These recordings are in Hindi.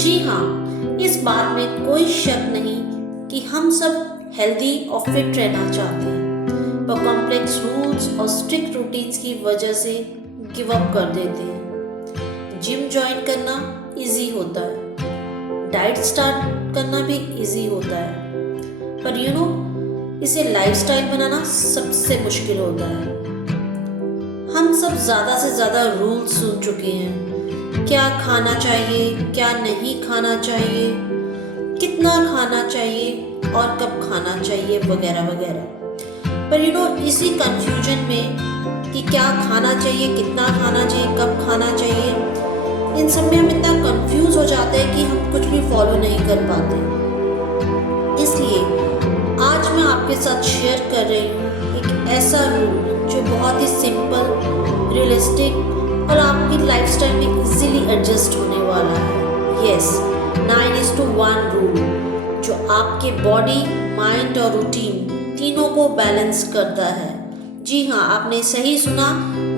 जी हाँ, इस बात में कोई शक नहीं कि हम सब हेल्दी और फिट रहना चाहते हैं, पर कॉम्प्लेक्स रूल्स और स्ट्रिक्ट रूटीन्स की वजह से गिव अप कर देते हैं। जिम ज्वाइन करना इजी होता है, डाइट स्टार्ट करना भी इजी होता है, पर इसे लाइफस्टाइल बनाना सबसे मुश्किल होता है। हम सब ज़्यादा से ज़्यादा रूल्स सुन चुके हैं, क्या खाना चाहिए, क्या नहीं खाना चाहिए, कितना खाना चाहिए और कब खाना चाहिए वगैरह वगैरह। पर इसी कंफ्यूजन में कि क्या खाना चाहिए, कितना खाना चाहिए, कब खाना चाहिए, इन सब में हम इतना कंफ्यूज हो जाते हैं कि हम कुछ भी फॉलो नहीं कर पाते। इसलिए आज मैं आपके साथ शेयर कर रही हूँ एक ऐसा रूल जो बहुत ही सिंपल, रियलिस्टिक और आपकी लाइफस्टाइल में इजीली एडजस्ट होने वाला है। यस, 9:1 रूल, जो आपके बॉडी, माइंड और रूटीन तीनों को बैलेंस करता है। जी हाँ, आपने सही सुना,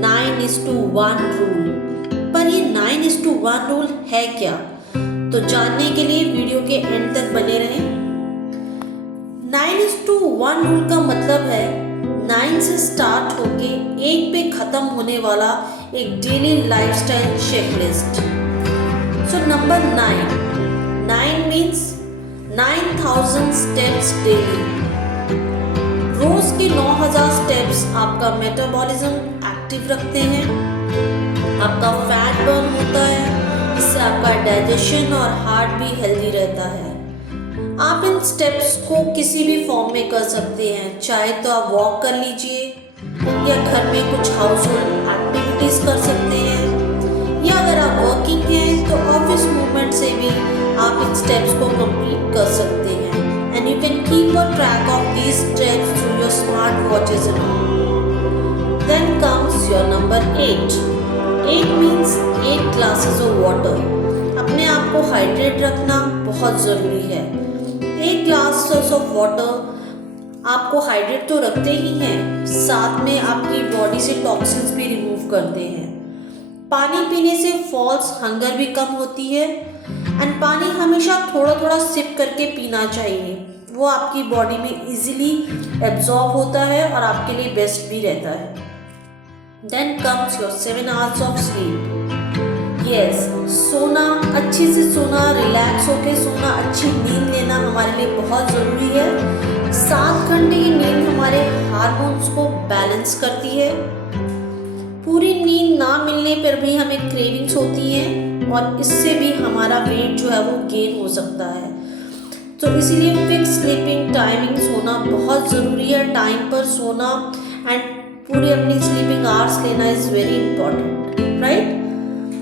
9:1 रूल। पर ये 9:1 रूल है क्या? तो जानने के लिए वीडियो के एंड तक बने रहें। 9:1 रूल का मतलब है 9 से स्टार्ट होके 1 पे खत्म होने वाला एक daily lifestyle checklist. So number 9 means 9,000 steps daily. रोज के 9,000 स्टेप्स आपका मेटाबॉलिज्म एक्टिव रखते हैं, आपका फैट बर्न होता है, इससे आपका डाइजेशन और हार्ट भी हेल्दी रहता है। आप इन स्टेप्स को किसी भी फॉर्म में कर सकते हैं, चाहे तो आप वॉक कर लीजिए या घर में कुछ हाउस होल्ड एक्टिविटीज कर सकते हैं, या अगर आप वर्किंग हैं तो ऑफिस मूवमेंट से भी आप इन स्टेप्स को कंप्लीट कर सकते हैं। And you can keep a track of these steps through your smart watches and all. Then comes your number 8 means 8 glasses of water. अपने आप को हाइड्रेट रखना बहुत ज़रूरी है। 1 ग्लास ऑफ वाटर आपको हाइड्रेट तो रखते ही हैं, साथ में आपकी बॉडी से टॉक्सिन्स भी रिमूव करते हैं। पानी पीने से फॉल्स हंगर भी कम होती है, एंड पानी हमेशा थोड़ा थोड़ा सिप करके पीना चाहिए। वो आपकी बॉडी में इजीली एब्जॉर्ब होता है और आपके लिए बेस्ट भी रहता है। Then comes your 7 hours of sleep. Yes, सोना, अच्छे से सोना, रिलैक्स होके सोना, अच्छी नींद लेना हमारे लिए बहुत ज़रूरी है। 7 घंटे की नींद हमारे हार्मोन्स को बैलेंस करती है। पूरी नींद ना मिलने पर भी हमें क्रेविंग्स होती हैं और इससे भी हमारा वेट जो है वो गेन हो सकता है। तो इसीलिए फिक्स स्लीपिंग टाइमिंग्स होना बहुत ज़रूरी है। टाइम पर सोना एंड पूरी अपनी स्लीपिंग आवर्स लेना is very important, right?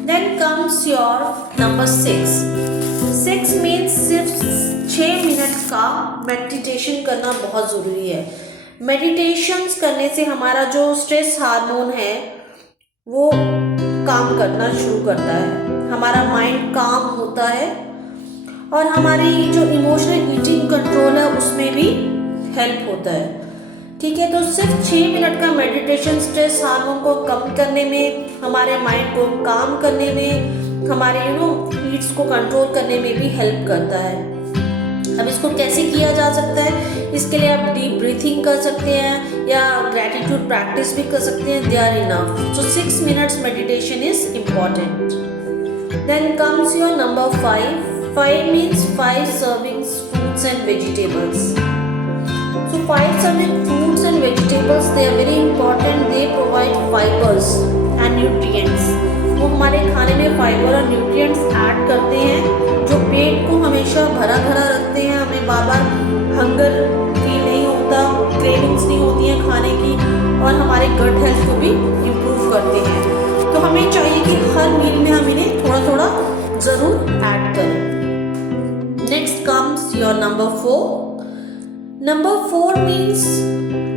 Then comes your number 6 means सिर्फ 6 मिनट का मेडिटेशन करना बहुत ज़रूरी है। मेडिटेशंस करने से हमारा जो स्ट्रेस हार्मोन है वो काम करना शुरू करता है, हमारा माइंड काम होता है और हमारी जो इमोशनल ईटिंग कंट्रोल है उसमें भी हेल्प होता है। ठीक है, तो सिर्फ 6 मिनट का मेडिटेशन स्ट्रेस हार्मोन को कम करने में, हमारे माइंड को काम करने में, हमारे हीट्स को कंट्रोल करने में भी हेल्प करता है। अब इसको कैसे किया जा सकता है? इसके लिए आप डीप ब्रीथिंग कर सकते हैं या ग्रैटिट्यूड प्रैक्टिस भी कर सकते हैं। They are enough. So 6 minutes meditation is important. Then comes your number 5 means 5 servings fruits and vegetables. So 5 serving fruits and vegetables, they are very important. They provide fibers and nutrients. वो हमारे खाने में फाइबर और न्यूट्रिएंट्स ऐड करते हैं जो पेट को हमेशा भरा भरा रखते हैं। हमें बार बार हंगर फील नहीं होता, क्रेविंग्स नहीं होती हैं खाने की, और हमारे गट हेल्थ को भी इम्प्रूव करते हैं। तो हमें चाहिए कि हर मील में हम इन्हें थोड़ा थोड़ा ज़रूर ऐड करें। Next comes your number 4 means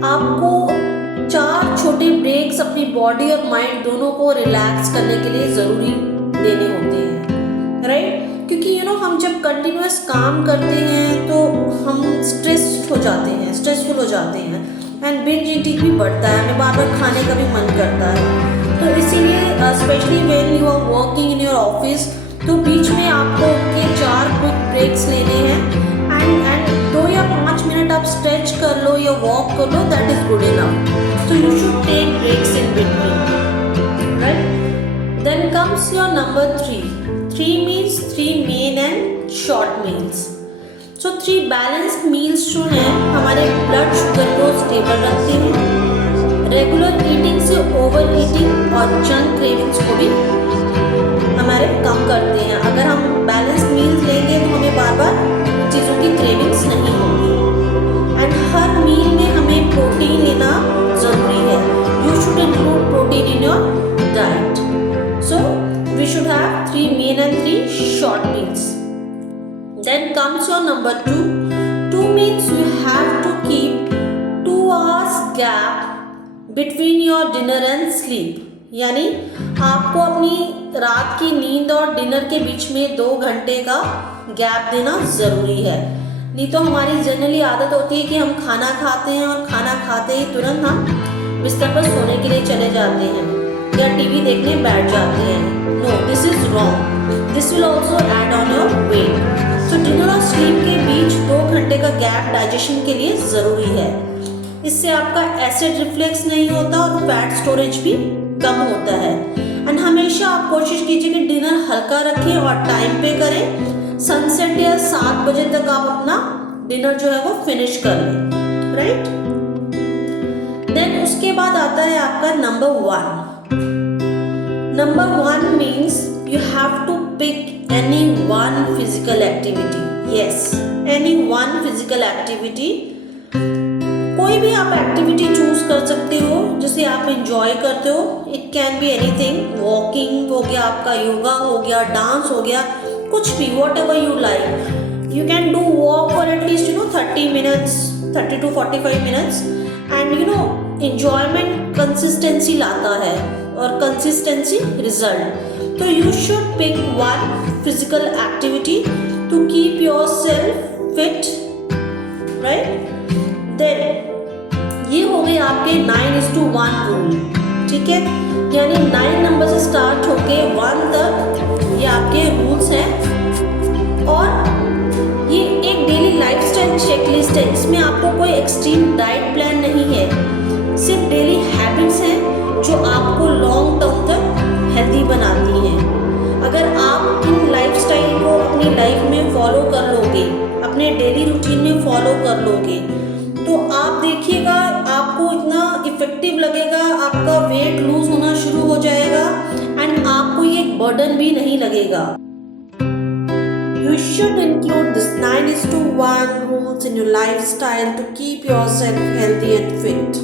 आपको 4 छोटे ब्रेक्स अपनी बॉडी और माइंड दोनों को रिलैक्स करने के लिए ज़रूरी देने होते हैं, राइट? क्योंकि हम जब कंटिन्यूअस काम करते हैं तो हम स्ट्रेसफुल हो जाते हैं एंड बिंज ईटिंग भी बढ़ता है, हमें बार बार खाने का भी मन करता है। तो इसीलिए specially when you are working in your office, तो बीच में आपको ब्रेक्स लेने हैं एंड 2 या 5 मिनट आप स्ट्रेच कर लो या वॉक कर लो, that is good enough. So you should take breaks in between, right. Then comes your number 3. 3 means 3 main and short meals. So 3 balanced meals जो हैं हमारे ब्लड शुगर को स्टेबल रखते हैं, रेगुलर ईटिंग से ओवर ईटिंग और जंक क्रेविंग्स को भी हमारे कम करते हैं. अगर हम बैलेंस्ड मील्स लेंगे तो हमें बार बार चीज़ों की क्रेविंग्स नहीं होगी. एंड हर मील में हमें प्रोटीन लेना ज़रूरी है. You should include protein in your diet. So we should have 3 main and 3 short meals. Then comes your number 2. 2 means you have to keep 2 hours gap between your dinner and sleep. यानी आपको अपनी रात की नींद और डिनर के बीच में 2 घंटे का गैप देना ज़रूरी है. नहीं तो हमारी जनरली आदत होती है कि हम खाना खाते हैं और खाना खाते ही तुरंत हम बिस्तर पर सोने के लिए चले जाते हैं या टीवी देखने बैठ जाते हैं. No, this is wrong. This will also add on your weight. So dinner और स्लीप के बीच 2 घंटे का गैप डाइजेशन के लिए ज़रूरी है. इससे आपका एसिड रिफ्लेक्स नहीं होता और फैट स्टोरेज भी कम होता है. एंड हमेशा आप कोशिश कीजिए कि डिनर हल्का रखें और टाइम पे करें. सनसेट या 7 बजे तक आप अपना डिनर जो है वो फिनिश कर लें, राइट. देन उसके बाद आता है आपका number 1. Number 1 means you have to pick any one physical activity. Yes, any one physical activity. कोई भी आप एक्टिविटी चूज कर सकते हो जिसे आप एंजॉय करते हो. It can be anything. Walking हो गया, आपका योगा हो गया, डांस हो गया, कुछ भी, whatever you like. You can do walk for at least 30 minutes, 30 to 45 minutes. And enjoyment consistency लाता है और कंसिस्टेंसी रिजल्ट. तो you should pick one physical activity to keep yourself fit, right. Then ये हो गए आपके 9:1 रूल. ठीक है, यानी 9 नंबर से स्टार्ट होके 1 तक ये आपके रूल्स हैं. और ये एक डेली लाइफस्टाइल चेकलिस्ट है. इसमें आपको कोई एक्सट्रीम डाइट प्लान नहीं है, सिर्फ डेली हैबिट्स हैं जो आपको लॉन्ग टर्म तक हेल्दी बनाती हैं. अगर आप इन लाइफस्टाइल को अपनी लाइफ में फॉलो कर लोगे, अपने डेली रूटीन में फॉलो कर लोगे, तो आप देखिएगा आपको इतना इफेक्टिव लगेगा. आपका वेट लूज होना शुरू हो जाएगा एंड आपको ये एक बर्डन भी नहीं लगेगा. You should include this 9:1 rules in your lifestyle to keep yourself healthy and fit.